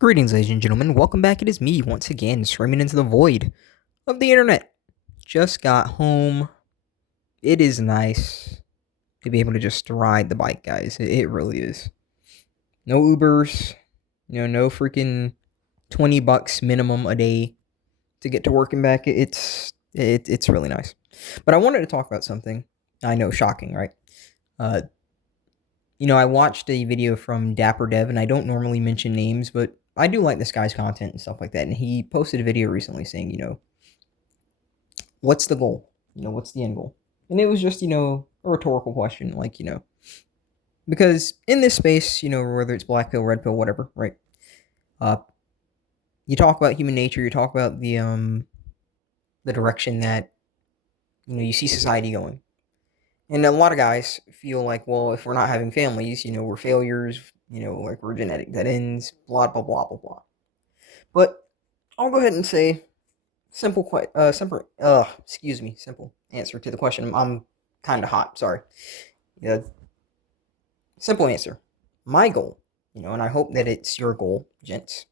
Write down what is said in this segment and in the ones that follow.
Greetings, ladies and gentlemen. Welcome back. It is me once again, streaming into the void of the internet. Just got home. It is nice to be able to just ride the bike, guys. It really is. No Ubers, no freaking $20 minimum a day to get to work and back. It's really nice. But I wanted to talk about something. I know, shocking, right? Uh, I watched a video from Dapper Dev, and I don't normally mention names, but I do like this guy's content and stuff like that. And he posted a video recently saying, what's the goal? What's the end goal? And it was just, a rhetorical question, because in this space, whether it's Blackpill, Redpill, whatever, right? Uh, you talk about human nature, you talk about the direction that you see society going. And a lot of guys feel like, well, if we're not having families, we're failures, like we're genetic dead ends, blah blah blah blah blah. But I'll go ahead and say simple answer to the question. I'm kind of hot, sorry. Yeah, simple answer. My goal, and I hope that it's your goal, gents,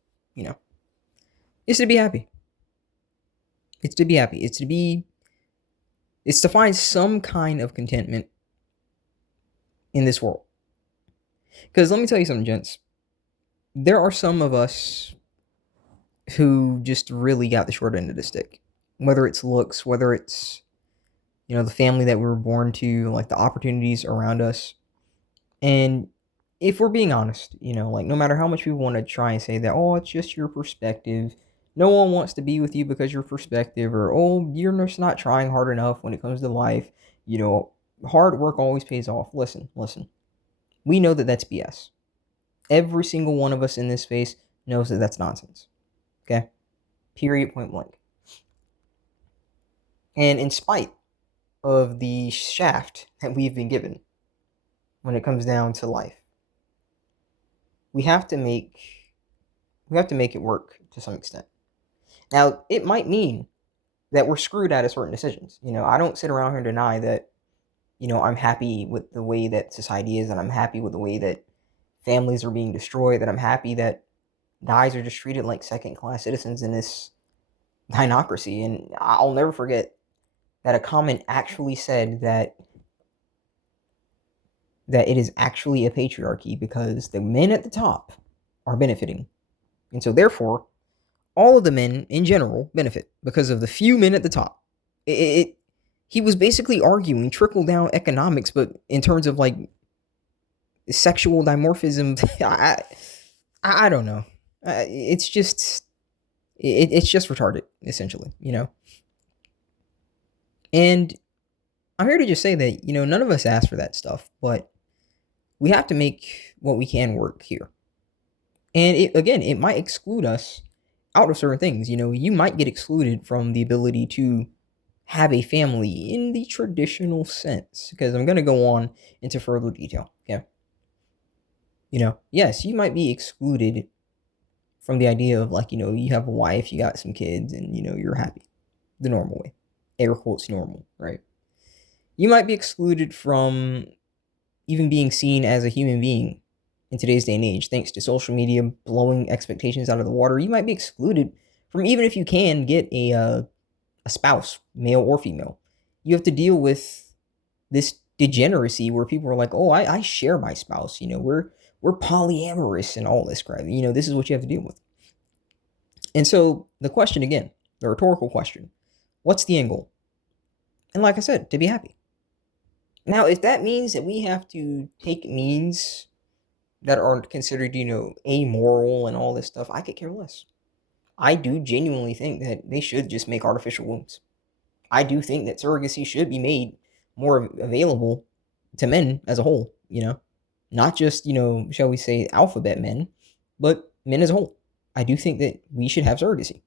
is to be happy. It's to be happy. It's to find some kind of contentment in this world. Because let me tell you something, gents. There are some of us who just really got the short end of the stick. Whether it's looks, whether it's, the family that we were born to, like the opportunities around us. And if we're being honest, like no matter how much people want to try and say that, oh, it's just your perspective. No one wants to be with you because your perspective, or, oh, you're just not trying hard enough when it comes to life. Hard work always pays off. Listen. We know that that's BS. Every single one of us in this space knows that that's nonsense. Okay? Period, point blank. And in spite of the shaft that we've been given when it comes down to life, we have to make it work to some extent. Now, it might mean that we're screwed out of certain decisions. I don't sit around here and deny that, I'm happy with the way that society is, and I'm happy with the way that families are being destroyed, that I'm happy that guys are just treated like second-class citizens in this dinocracy. And I'll never forget that a comment actually said that it is actually a patriarchy because the men at the top are benefiting. And so therefore, all of the men in general benefit because of the few men at the top. He was basically arguing trickle down economics, but in terms of like sexual dimorphism, I don't know. It's just retarded, essentially, And I'm here to just say that, none of us asked for that stuff, but we have to make what we can work here. And it might exclude us out of certain things. You might get excluded from the ability to have a family in the traditional sense, because I'm going to go on into further detail. Okay. Yes, you might be excluded from the idea of like, you have a wife, you got some kids, and, you're happy the normal way. Air quotes normal, right? You might be excluded from even being seen as a human being in today's day and age, thanks to social media blowing expectations out of the water. You might be excluded from, even if you can get a spouse, male or female. You have to deal with this degeneracy where people are like, oh, I share my spouse. We're polyamorous and all this crap. This is what you have to deal with. And so the question again, the rhetorical question, what's the end goal? And like I said, to be happy. Now, if that means that we have to take means that are considered, amoral and all this stuff, I could care less. I do genuinely think that they should just make artificial wombs. I do think that surrogacy should be made more available to men as a whole, not just, shall we say, alphabet men, but men as a whole. I do think that we should have surrogacy.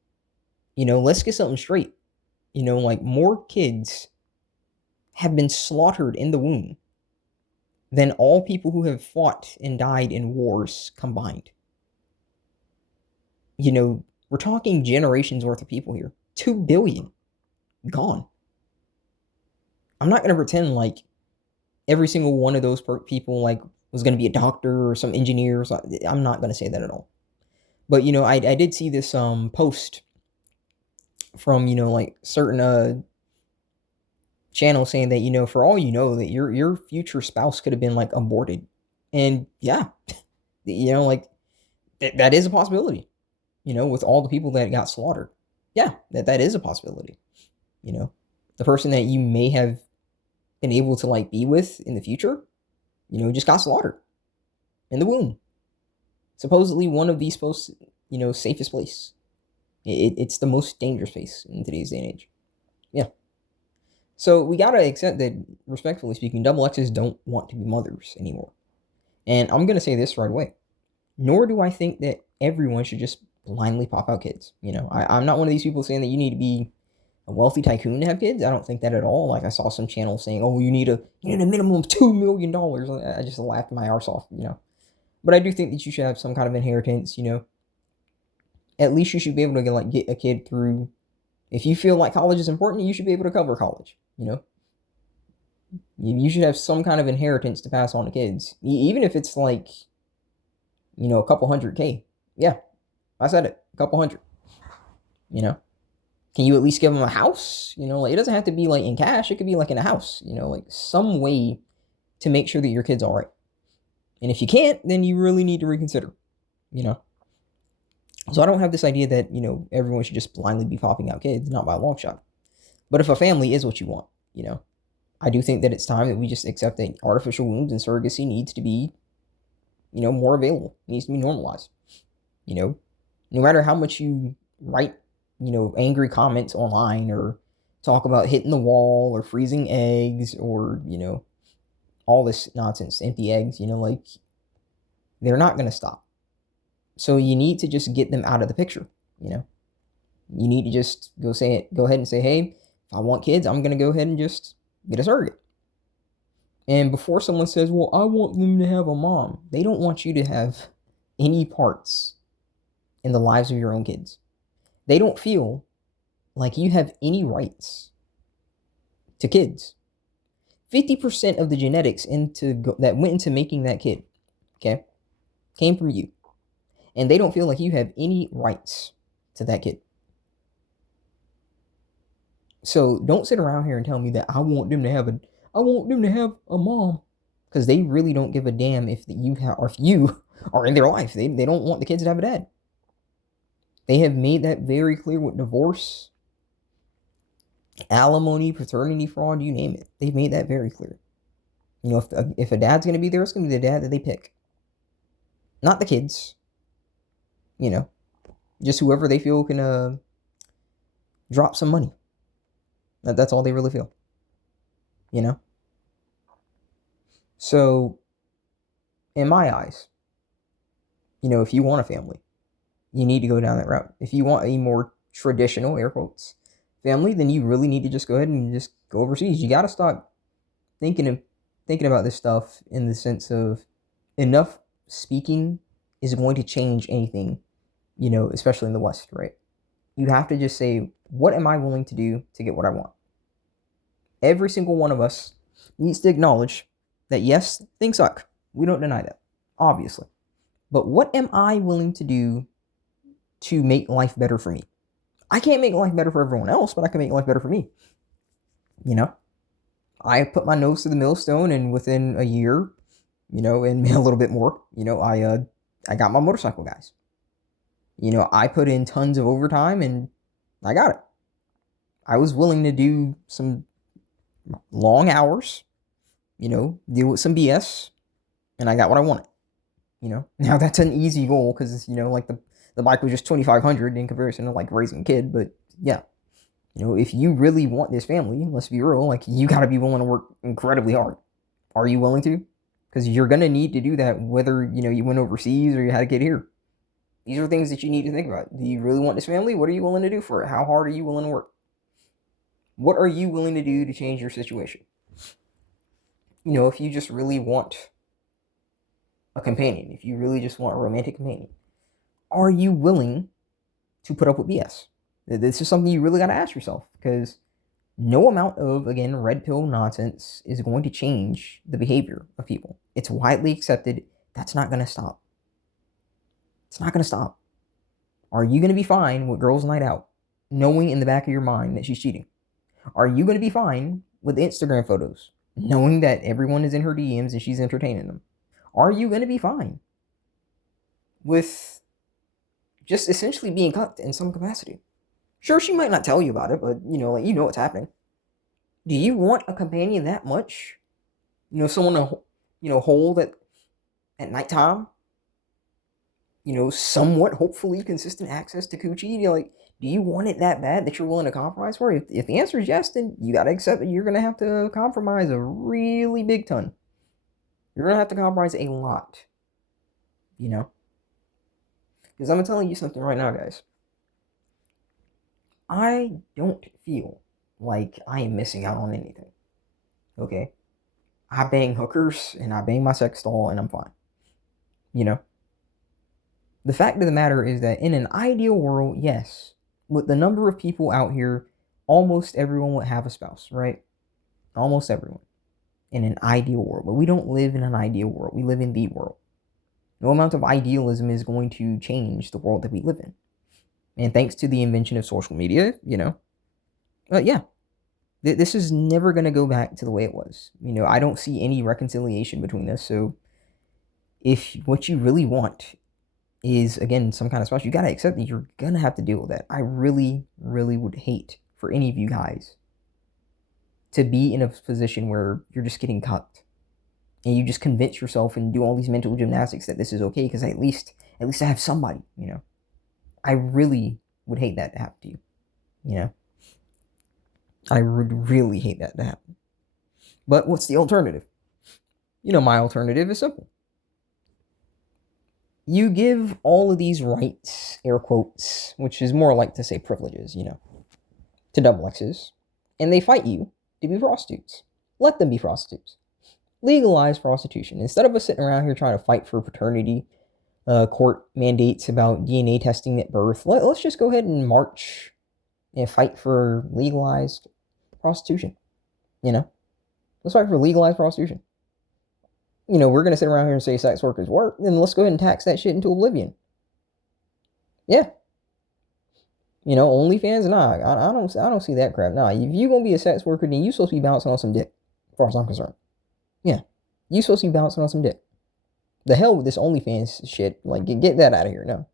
Let's get something straight. Like more kids have been slaughtered in the womb than all people who have fought and died in wars combined. We're talking generations worth of people here. 2 billion gone. I'm not going to pretend like every single one of those people like was going to be a doctor or some engineer. I'm not going to say that at all. But I did see this post from like certain channels saying that for all you know that your future spouse could have been like aborted, and yeah, like that is a possibility. With all the people that got slaughtered, yeah, that is a possibility. You know, the person that you may have been able to like be with in the future, just got slaughtered in the womb. Supposedly one of the supposed, safest place. It's the most dangerous place in today's day and age. Yeah. So we gotta accept that, respectfully speaking, double X's don't want to be mothers anymore. And I'm gonna say this right away. Nor do I think that everyone should just blindly pop out kids. I'm not one of these people saying that you need to be a wealthy tycoon to have kids. I don't think that at all. Like I saw some channel saying, "Oh, you need a minimum of $2 million." I just laughed my arse off. But I do think that you should have some kind of inheritance. At least you should be able to get a kid through. If you feel like college is important, you should be able to cover college. You should have some kind of inheritance to pass on to kids, even if it's like, a couple hundred K. Yeah, I said it, a couple hundred. Can you at least give them a house? Like it doesn't have to be like in cash. It could be like in a house. Like some way to make sure that your kid's all right. And if you can't, then you really need to reconsider. So I don't have this idea that everyone should just blindly be popping out kids, not by a long shot. But if a family is what you want, I do think that it's time that we just accept that artificial wombs and surrogacy needs to be, more available. It needs to be normalized. No matter how much you write, angry comments online or talk about hitting the wall or freezing eggs or, all this nonsense, empty eggs, like they're not going to stop. So you need to just get them out of the picture. You need to just go ahead and say, hey, if I want kids, I'm going to go ahead and just get a surrogate. And before someone says, well, I want them to have a mom, they don't want you to have any parts in the lives of your own kids. They don't feel like you have any rights to kids. 50% of the genetics that went into making that kid, okay, came from you. And they don't feel like you have any rights to that kid. So don't sit around here and tell me that I want them to have a mom, because they really don't give a damn if you are in their life. They don't want the kids to have a dad. They have made that very clear with divorce, alimony, paternity fraud, you name it. They've made that very clear. If a dad's going to be there, it's going to be the dad that they pick. Not the kids. Just whoever they feel can drop some money. That's all they really feel. So, in my eyes, if you want a family, you need to go down that route. If you want a more traditional, air quotes, family, then you really need to just go ahead and just go overseas. You got to stop thinking about this stuff in the sense of enough speaking is going to change anything, especially in the West, right? You have to just say, what am I willing to do to get what I want? Every single one of us needs to acknowledge that, yes, things suck. We don't deny that, obviously. But what am I willing to do to make life better for me? I can't make life better for everyone else, but I can make life better for me. I put my nose to the millstone, and within a year, and a little bit more, I got my motorcycle, guys. I put in tons of overtime and I got it. I was willing to do some long hours, deal with some BS, and I got what I wanted. Now that's an easy goal because, like the bike was just $2,500 in comparison to like raising a kid. But yeah, if you really want this family, let's be real, like you got to be willing to work incredibly hard. Are you willing to? Because you're going to need to do that whether, you went overseas or you had a kid here. These are things that you need to think about. Do you really want this family? What are you willing to do for it? How hard are you willing to work? What are you willing to do to change your situation? If you just really want a companion, if you really just want a romantic companion, are you willing to put up with BS? This is something you really got to ask yourself, because no amount of, again, red pill nonsense is going to change the behavior of people. It's widely accepted. That's not going to stop. It's not going to stop. Are you going to be fine with girls' night out, knowing in the back of your mind that she's cheating? Are you going to be fine with Instagram photos, knowing that everyone is in her DMs and she's entertaining them? Are you going to be fine with just essentially being cucked in some capacity? Sure, she might not tell you about it, but like, what's happening. Do you want a companion that much? Someone to hold at nighttime. Somewhat hopefully consistent access to coochie. Like, do you want it that bad that you're willing to compromise for it? If the answer is yes, then you gotta accept that you're gonna have to compromise a really big ton. You're gonna have to compromise a lot. Because I'm telling you something right now, guys. I don't feel like I am missing out on anything. Okay? I bang hookers and I bang my sex doll and I'm fine. The fact of the matter is that in an ideal world, yes, with the number of people out here, almost everyone would have a spouse, right? Almost everyone. In an ideal world. But we don't live in an ideal world. We live in the world. No amount of idealism is going to change the world that we live in. And thanks to the invention of social media, yeah, this is never going to go back to the way it was. I don't see any reconciliation between us. So if what you really want is, again, some kind of spouse, you got to accept that you're going to have to deal with that. I really, really would hate for any of you guys to be in a position where you're just getting cucked and you just convince yourself and do all these mental gymnastics that this is okay because at least I have somebody, I really would hate that to happen to you, I would really hate that to happen. But what's the alternative? My alternative is simple. You give all of these rights, air quotes, which is more like to say privileges, to double X's, and they fight you to be prostitutes. Let them be prostitutes. Legalize prostitution. Instead of us sitting around here trying to fight for paternity, court mandates about DNA testing at birth, let's just go ahead and march and fight for legalized prostitution. Let's fight for legalized prostitution. We're going to sit around here and say sex work is work, then let's go ahead and tax that shit into oblivion. Yeah. OnlyFans, nah, I don't see that crap. Nah, if you going to be a sex worker, then you supposed to be bouncing on some dick, as far as I'm concerned. Yeah. You supposed to be bouncing on some dick. The hell with this OnlyFans shit. Like, get that out of here. No.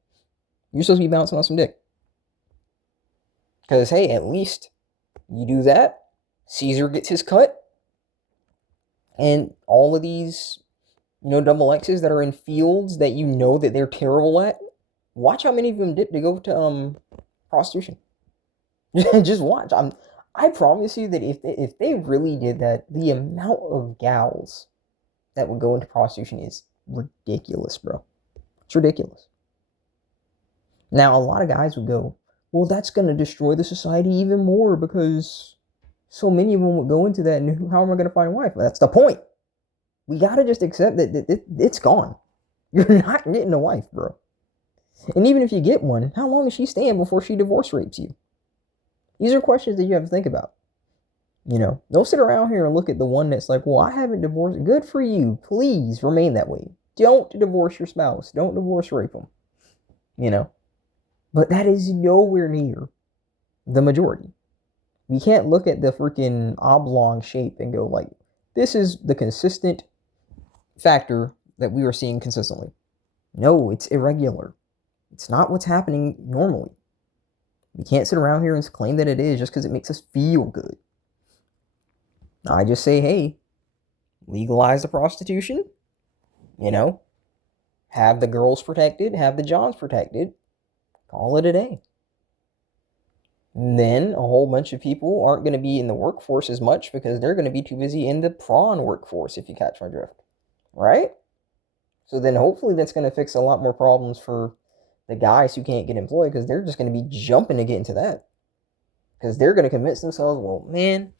You're supposed to be bouncing on some dick. Because, hey, at least you do that. Caesar gets his cut. And all of these, double X's that are in fields that that they're terrible at, watch how many of them did to go to prostitution. Just watch. I promise you that if they really did that, the amount of gals that would go into prostitution is ridiculous, bro. It's ridiculous. Now, a lot of guys would go, well, that's going to destroy the society even more because so many of them would go into that, and how am I going to find a wife? Well, that's the point. We got to just accept that it's gone. You're not getting a wife, bro. And even if you get one, how long is she staying before she divorce rapes you? These are questions that you have to think about. Don't sit around here and look at the one that's like, well, I haven't divorced. Good for you. Please remain that way. Don't divorce your spouse. Don't divorce rape them. But that is nowhere near the majority. We can't look at the freaking oblong shape and go like, this is the consistent factor that we are seeing consistently. No, it's irregular. It's not what's happening normally. We can't sit around here and claim that it is just because it makes us feel good. I just say, hey, legalize the prostitution. Have the girls protected, have the Johns protected. Call it a day. And then a whole bunch of people aren't going to be in the workforce as much because they're going to be too busy in the prawn workforce, if you catch my drift. Right? So then hopefully that's going to fix a lot more problems for the guys who can't get employed because they're just going to be jumping to get into that. Because they're going to convince themselves, well, man,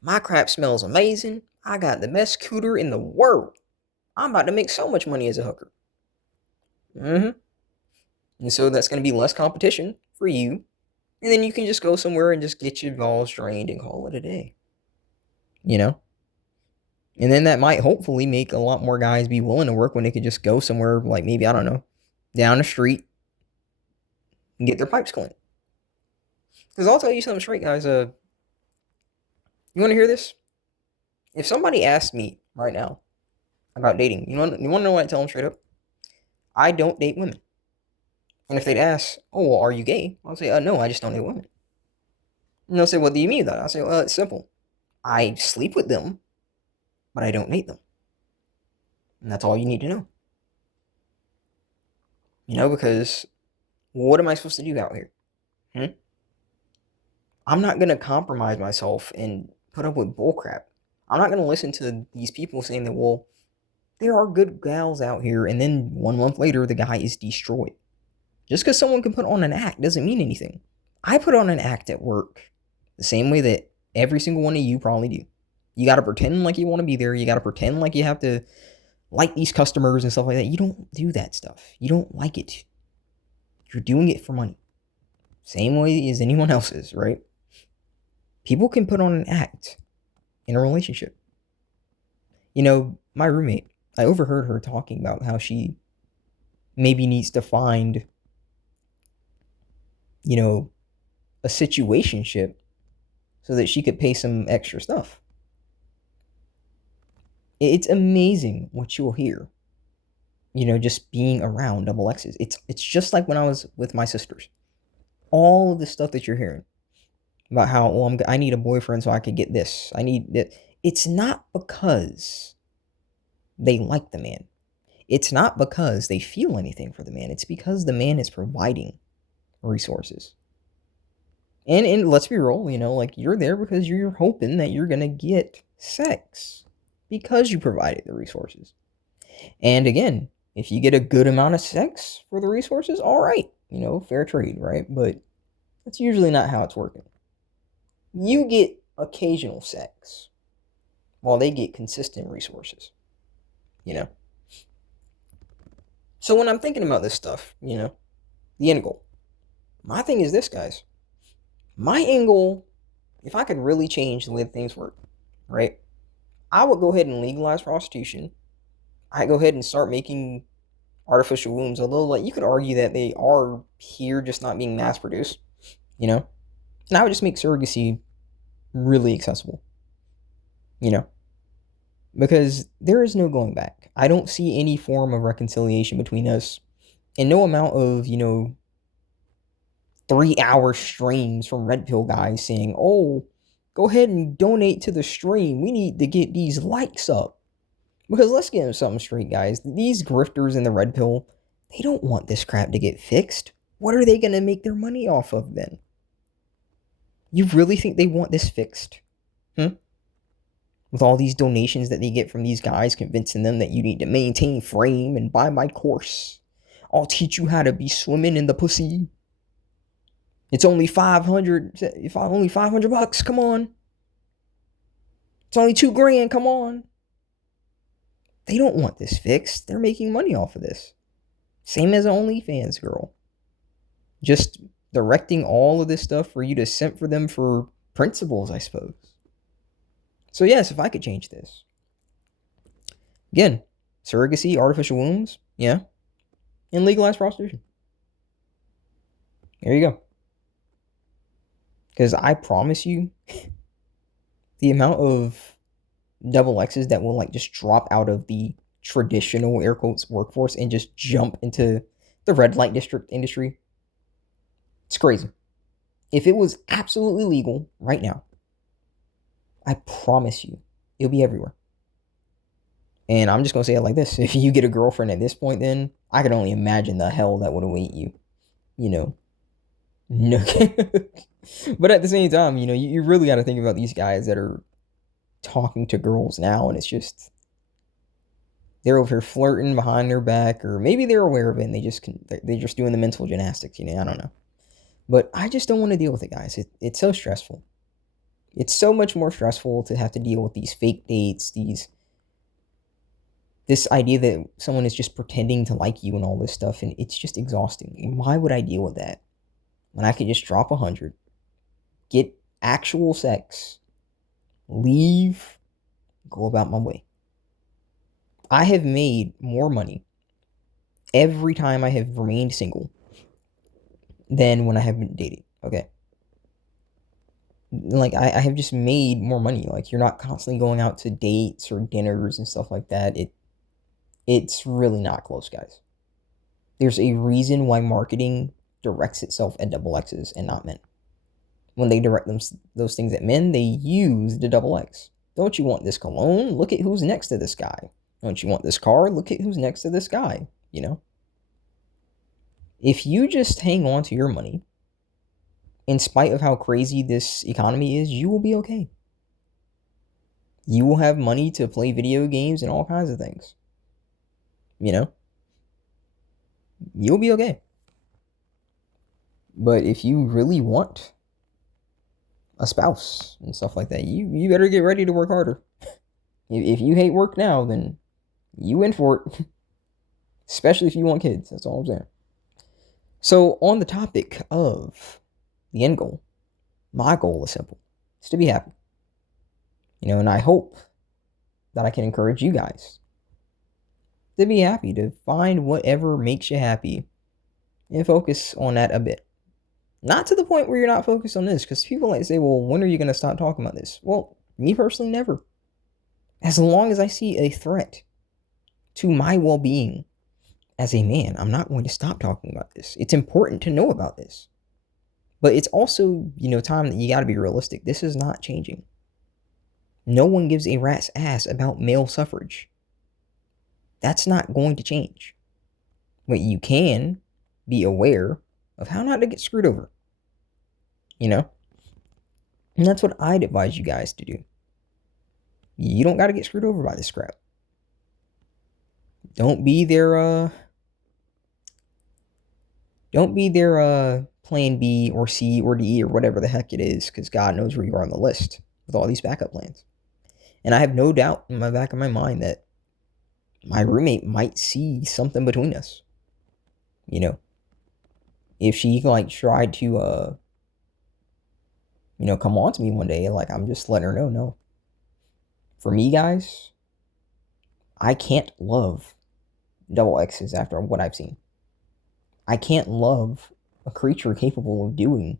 my crap smells amazing. I got the best cooter in the world. I'm about to make so much money as a hooker. And so that's going to be less competition for you. And then you can just go somewhere and just get your balls drained and call it a day. And then that might hopefully make a lot more guys be willing to work when they could just go somewhere like maybe, I don't know, down the street, and get their pipes cleaned. Because I'll tell you something straight, guys. You want to hear this? If somebody asked me right now about dating, you want to know what I tell them straight up? I don't date women. And if they'd ask, "Oh, well, are you gay?" I'll say, "No, I just don't date women." And they'll say, "What do you mean?" That I'll say, "Well, it's simple. I sleep with them, but I don't date them." And that's all you need to know. Because what am I supposed to do out here? Hmm? I'm not gonna compromise myself and put up with bullcrap. I'm not gonna listen to these people saying that, well, there are good gals out here, and then 1 month later, the guy is destroyed. Just because someone can put on an act doesn't mean anything. I put on an act at work the same way that every single one of you probably do. You got to pretend like you want to be there. You got to pretend like you have to like these customers and stuff like that. You don't do that stuff. You don't like it. You're doing it for money. Same way as anyone else is, right? People can put on an act in a relationship. My roommate, I overheard her talking about how she maybe needs to find, a situationship so that she could pay some extra stuff. It's amazing what you'll hear, just being around double X's. It's just like when I was with my sisters. All of the stuff that you're hearing about how, well, I need a boyfriend so I could get this. I need it. It's not because they like the man. It's not because they feel anything for the man. It's because the man is providing resources. And let's be real, like you're there because you're hoping that you're gonna get sex because you provided the resources. And again, if you get a good amount of sex for the resources, all right, fair trade, right? But that's usually not how it's working. You get occasional sex while they get consistent resources, you know? So when I'm thinking about this stuff, the end goal, my thing is this, guys. My end goal, if I could really change the way things work, right? I would go ahead and legalize prostitution. I'd go ahead and start making artificial wombs, although like you could argue that they are here just not being mass produced, and I would just make surrogacy really accessible, you know, because there is no going back. I don't see any form of reconciliation between us, and no amount of 3-hour streams from Redpill guys saying, "Oh, go ahead and donate to the stream. We need to get these likes up." Because let's get something straight, guys. These grifters in the Redpill, they don't want this crap to get fixed. What are they going to make their money off of then? You really think they want this fixed? With all these donations that they get from these guys convincing them that you need to maintain frame and buy my course. I'll teach you how to be swimming in the pussy. It's only 500, only $500, come on. It's only $2,000, come on. They don't want this fixed. They're making money off of this. Same as an OnlyFans girl. Just directing all of this stuff for you to simp for them for principles, I suppose. So yes, if I could change this. Again, surrogacy, artificial wombs, yeah. And legalize prostitution. There you go. Because I promise you, the amount of double X's that will like just drop out of the traditional air quotes workforce and just jump into the red light district industry, it's crazy. If it was absolutely legal right now, I promise you, it'll be everywhere. And I'm just gonna say it like this: if you get a girlfriend at this point, then I can only imagine the hell that would await you. No. But at the same time, you really got to think about these guys that are talking to girls now, and it's just they're over here flirting behind their back, or maybe they're aware of it and they're just doing the mental gymnastics. I don't know, but I just don't want to deal with it, guys. It's so stressful. It's so much more stressful to have to deal with these fake dates, this idea that someone is just pretending to like you and all this stuff, and it's just exhausting. Why would I deal with that when I could just drop 100, get actual sex, leave, go about my way? I have made more money every time I have remained single than when I have been dating. Okay. Like I have just made more money. Like you're not constantly going out to dates or dinners and stuff like that. It's really not close, guys. There's a reason why marketing directs itself at double X's and not men. When they direct those things at men, they use the double X. Don't you want this cologne? Look at who's next to this guy. Don't you want this car? Look at who's next to this guy. You know? If you just hang on to your money, in spite of how crazy this economy is, you will be okay. You will have money to play video games and all kinds of things. You know? You'll be okay. But if you really want a spouse and stuff like that, you better get ready to work harder. If you hate work now, then you in for it. Especially if you want kids. That's all I'm saying. So on the topic of the end goal, my goal is simple. It's to be happy. You know, and I hope that I can encourage you guys to be happy, to find whatever makes you happy and focus on that a bit. Not to the point where you're not focused on this, because people like say, well, when are you going to stop talking about this? Well, me personally, never. As long as I see a threat to my well-being as a man, I'm not going to stop talking about this. It's important to know about this. But it's also, time that you got to be realistic. This is not changing. No one gives a rat's ass about male suffrage. That's not going to change. But you can be aware of how not to get screwed over. And that's what I'd advise you guys to do. You don't got to get screwed over by this crap. Don't be their plan B or C or D or whatever the heck it is, because God knows where you are on the list with all these backup plans. And I have no doubt in my back of my mind that my roommate might see something between us. If she tried to come on to me one day, I'm just letting her know, no. For me, guys, I can't love double X's after what I've seen. I can't love a creature capable of doing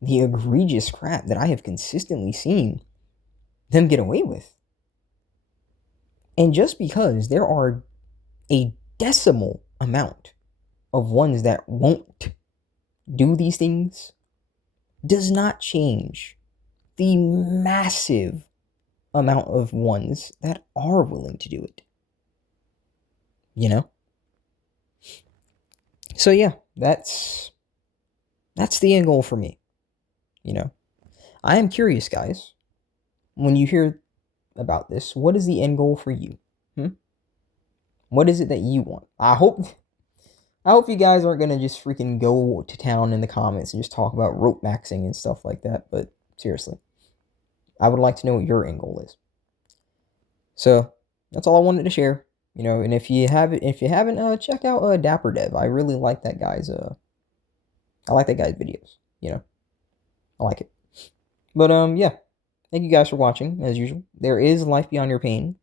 the egregious crap that I have consistently seen them get away with. And just because there are a decimal amount of ones that won't do these things does not change the massive amount of ones that are willing to do it. So yeah, that's the end goal for me. I am curious, guys, when you hear about this, what is the end goal for you? What is it that you want? I hope you guys aren't gonna just freaking go to town in the comments and just talk about rope maxing and stuff like that. But seriously, I would like to know what your end goal is. So that's all I wanted to share. And if you haven't, check out Dapper Dev. I really like that guy's videos. I like it. But yeah, thank you guys for watching as usual. There is life beyond your pain.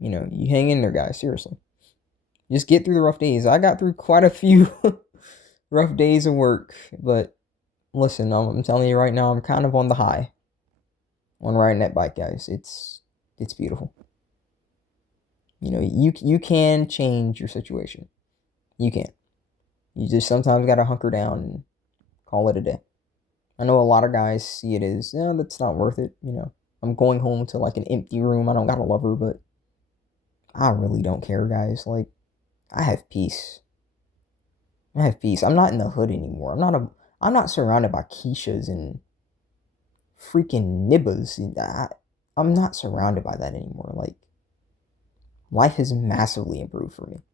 You hang in there, guys. Seriously, just get through the rough days. I got through quite a few rough days of work, but listen, I'm telling you right now, I'm kind of on the high on riding that bike, guys. It's beautiful. You can change your situation. You can. You just sometimes got to hunker down and call it a day. I know a lot of guys see it as, that's not worth it. I'm going home to an empty room. I don't got a lover, but I really don't care, guys. I have peace. I'm not in the hood anymore. I'm not surrounded by Keishas and freaking nibbas. I'm not surrounded by that anymore. Life has massively improved for me.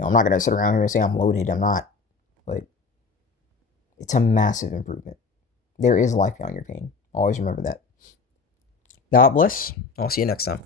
I'm not going to sit around here and say I'm loaded. I'm not. But it's a massive improvement. There is life beyond your pain. Always remember that. God bless. I'll see you next time.